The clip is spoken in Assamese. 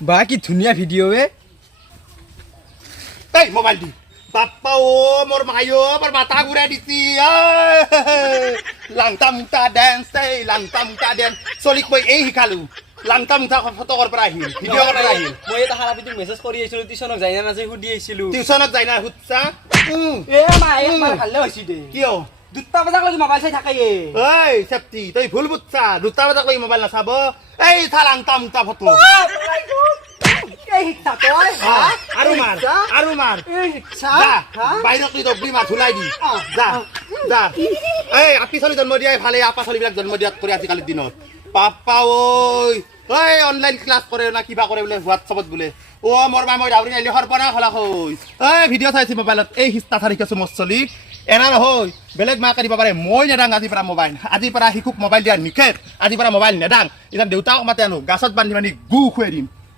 বা কি ধুনীয়া ভিডিঅ' বে এই মোবাইল দি বাপ্পা ও মোর মায়ো আমার মাথা ঘুরে দিছি লাংটা মুটা ডেন্স এই লাংটা মুটা ডেন্স চলিক মই এই শিকালো লাংটা মুটা ফটো পৰা আহিল ভিডিঅ' পৰা আহিল মই এটা হাৰা পিটিক মেছেজ কৰি আছিলো টিউচনক যাই না নাযায় সুধি আছিলো টিউচনত যাই না সুধছা এ মাই একবাৰ ভালে হৈছে দে কিয় 2টা বজাক লাগি মোবাইল চাই থাকে এই সেপ্তি তই ভুল বুঝছা 2টা বজাক লাগি মোবাইল নাচাব এই থা লাংটা মুটা ফটো এই হিচ্ছা তই আৰু মাৰ এই হিচ্ছা বাইৰক নি দবলি মাৰ ধুলাই দি যা এই আপি চলি জন্ম দিয়াই ভালে আপা চলিবিলাক জন্ম দিয়াত কৰি আজিকালিৰ দিনত পাপা ঐ অনলাইন ক্লাছ কৰে না কিবা কৰে বোলে হোৱাটছআপত বোলে ও মোৰ মাই মই দাউৰি নাইলি সৰ্বনা খলা হৈ ভিডিঅ' চাইছি মোবাইলত এই হিস্তা থাৰি কৈছো মোৰ চলি এনা নহয় বেলেগ মাকে দিব পাৰে মই নেদাং আজিৰ পৰা মোবাইল আজিৰ পৰা শিশুক মোবাইল দিয়া নিষেধ আজিৰ পৰা মোবাইল নেদাং এতিয়া দেউতাক মাতে আনো গাছত বান্ধি গু খুৱাই দিম